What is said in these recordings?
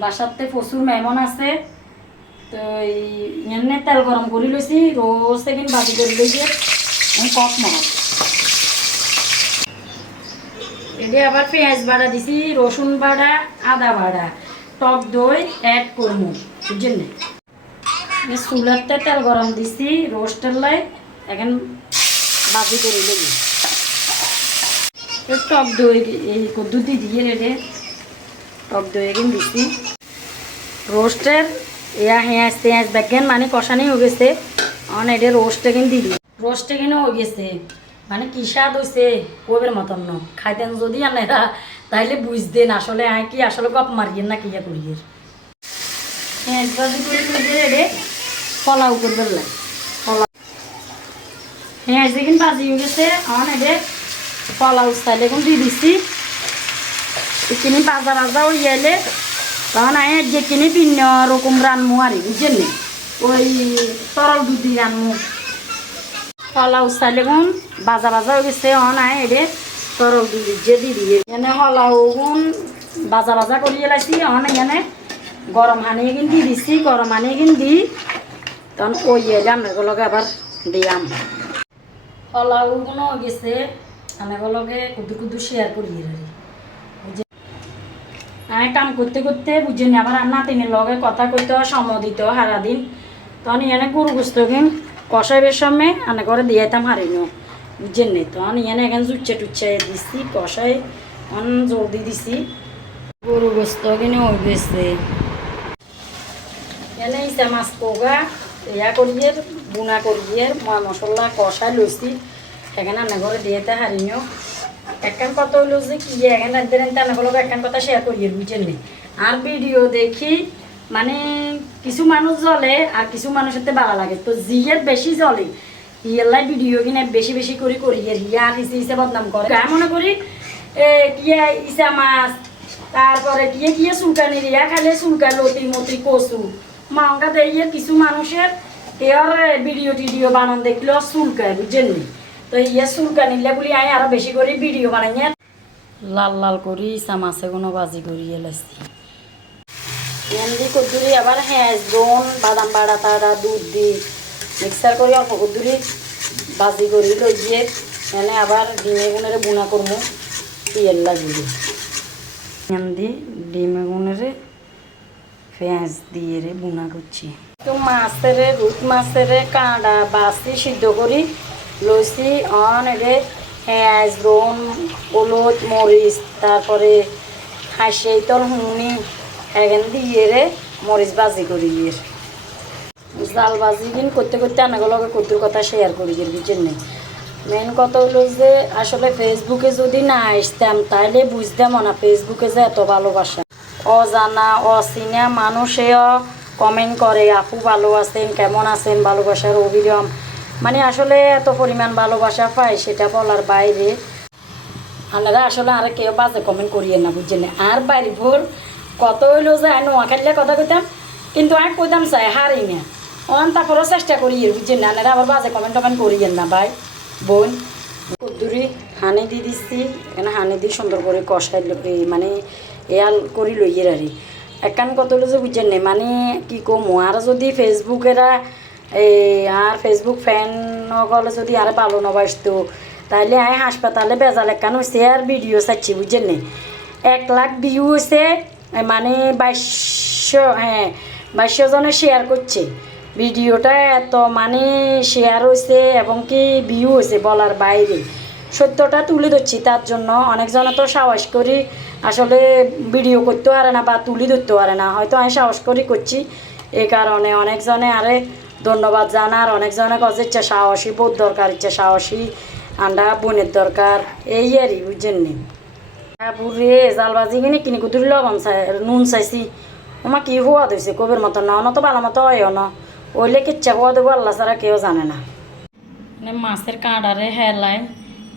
বাসাতে প্রচুর মেহমান আছে। তো এই তেল গরম করে লইছি, রোজ সেদিন বাজি করে লইছি। কপ মাছ এটি আবার পেঁয়াজ বাড়া দিছি, রসুন বাড়া, আদা বাড়া, টক দই অ্যাড করব বুঝছেন না? এই চুলাতে তেল গরম দিছি, রোস্টের লাই, এখন বাজি করে এই টক দই এই কদ্দুতি দিয়ে রেডে টক দই এখন দিছি। রোস্টের ইয়া হেঁয়াজ তেঁয়াজ বেগেন মানে কষানি হয়ে গেছে। অন এটা রোস্ট এখন দিবি। রোস্ট এখানে হয়ে গেছে। মানে কি স্বাদ হয়েছে কবের মতন খাইতেন যদি আনেরা, তাইলে বুঝতেন আসলে আয় কি আসলে গপ মারিয়েন না কিয়া করিয়ে পেঁয়াজ ভাজি করে করে রে পোলাও করবে পোলাও। দেখুন হয়ে গেছে, অন এদের পোলাও স্টাইল এখন দিয়ে দিচ্ছি এখানে বাজা বাজা হয়ে এলে তখন আমি যেখানে ভিন্ন রকম রানমু আর বুঝছেন ওই তরল দুধ দিয়ে রানমু পোলাও স্টাইল এখন বাজা বাজা হয়ে গেছে অন আয় এদের তরল দুধ যে দিয়ে দিয়ে এনে হলাও গুণ বাজা বাজা করিয়ে লাইছি অন এখানে গরম হানি এগিন দিছি গরম হানি এগিন দি তখন ওই এলে লগে আবার দিয়াম হলাও গুণও গেছে লগে কুদু কুদু শেয়ার করিয়ে রাখি আমি কাম করতে করতে বুঝে নি, আবার রান্না তিনের লগে কথা কইতে সময় দিতে সারাদিন। তখন এনে গরু গুস্ত কিন কষাইবের সময় আনে করে দিয়েতাম হারিনো বুঝছেন নি তখন এনে এখানে জুচ্ছে টুচ্ছে দিছি কষাই অন জলদি দিছি। গরু গোস্ত কিনে হয়ে গেছে এনে ইসা মাছ পোগা, ইয়া করিয়ে, বুনা করিয়ে ময় মশলা কষাই লইছি। এখানে আনে করে দিয়েতে হারিনো একখান কথা হইল যে কি এখানে একখান কথা শেয়ার আর ভিডিও দেখি মানে কিছু মানুষ জ্বলে আর কিছু মানুষের তে ভালো লাগে। তো জিয়ের বেশি জ্বলে। ইয়েলাই ভিডিও কিনে বেশি বেশি করে করি আর ইসে ইসে বদনাম করে। মনে করি কিয়া ইসা মাছ, তারপরে কিয়ে কিয়ে চুলকানি রিয়া খালে চুলকা লতি মতি কচু। মাঙ্গা দিয়ে কিছু মানুষের এর ভিডিও টিডিও বানান দেখলেও চুলকায় বুঝছেন নি। তো ইয়ে চুলকা নিলে বলি আই আরও বেশি করে ভিডিও বানাই লাল লাল করি চামাচে কোনো বাজি করি এলাইছি। এমনি কদ্দুরি আবার হেঁজ দোন বাদাম বাড়া তাড়া দুধ দি মিক্সার করে অল্প কদ্দুরি বাজি করি লই গিয়ে এনে আবার ডিমে গুণেরে বুনা করব তেল লাগিয়ে। এমনি ডিমে গুণেরে পেঁয়াজ দিয়ে রে বুনা করছি। তো মাছের রুট মাছের কাঁড়া বাসি সিদ্ধ করি লইছি অন এরে পেঁয়াজ রোন হলুদ মরিচ, তারপরে হাসি তল হুনি এখান দিয়ে রে, মরিচ বাজি করি এর জাল বাজি কিন করতে করতে আনাগো লগে কদ্দুর কথা শেয়ার করি বুঝছেন নেই? মেন কথা হলো যে, আসলে ফেসবুকে যদি না আসতাম তাহলে বুঝতাম না ফেসবুকে যে এত ভালোবাসা। অজানা, অচিনা মানুষেও কমেন্ট করে, আপু ভালো আছেন, কেমন আছেন? ভালোবাসার অবিরাম মানে আসলে এত পরিমাণ ভালোবাসা পাই সেটা বলার বাইরে। আপনারা আসলে আর কেউ বাজে কমেন্ট করিয়ে না, বুঝছেন? আর বাইরে ভোর, কত হইল যে আমি নোয়াখালীলে কথা কইতাম, কিন্তু আমি কইতাম চাই হারি না। অন তারপরেও চেষ্টা করি, বুঝছেন? না আপনারা আবার বাজে কমেন্ট টমেন্ট করিয়েন না, ভাই। বোন, কুদ্দুরি, হানি দিয়ে দিচ্ছি এখানে হানি দিয়ে সুন্দর করে কষাই মানে এয়াল করি লইয়ের আরি। একান কত হলো যে, বুঝছেন মানে কি কমো? আর যদি ফেসবুকেরা এই, আর ফেসবুক ফ্যান নগলে যদি আর ভালো নবাসতো তাহলে আমি হাসপাতালে বেজাল একান হয়েছে আর ভিডিও চাচ্ছি বুঝছেন এক লাখ ভিউ হয়েছে মানে বাইশশো হ্যাঁ বাইশশো জনে শেয়ার করছে। ভিডিওটা এত মানে শেয়ার হয়েছে এবং কি ভিউ হয়েছে বলার বাইরে। সত্যটা তুলে ধরছি, তার জন্য অনেকজনে তো সাহস করি আসলে ভিডিও করতে পারে না বা তুলে ধরতে পারে না, হয়তো আমি সাহস করি করছি। এই কারণে অনেকজনে আরে ধন্যবাদ জানার অনেকজনে কাছে ইচ্ছা সাহসী বোধ দরকার, ইচ্ছা সাহসী, আন্ডা বোনের দরকার, এই আরই বুঝছেন বুড়ে জালবাজি কিনে কিনে কুতুরি লবণ চাই, নুন চাইছি। ওমা, কি হওয়া দিয়েছে কবির মতো না অন তো ভালো মতো হয় না। ওইলে কিচ্ছা হওয়া দেবো আল্লাহ ছাড়া কেউ জানে না। মাছের কাঁড়ারে হেলাই,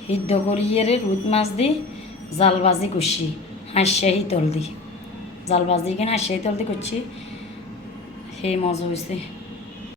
সিদ্ধ করিয়ে রে রুট মাছ দি জালবাজি করছি হাঁসিয়া হিতল দি। জালবাজি কিনে হাসিয়া হিতল দি করছি সেই মজা হয়েছে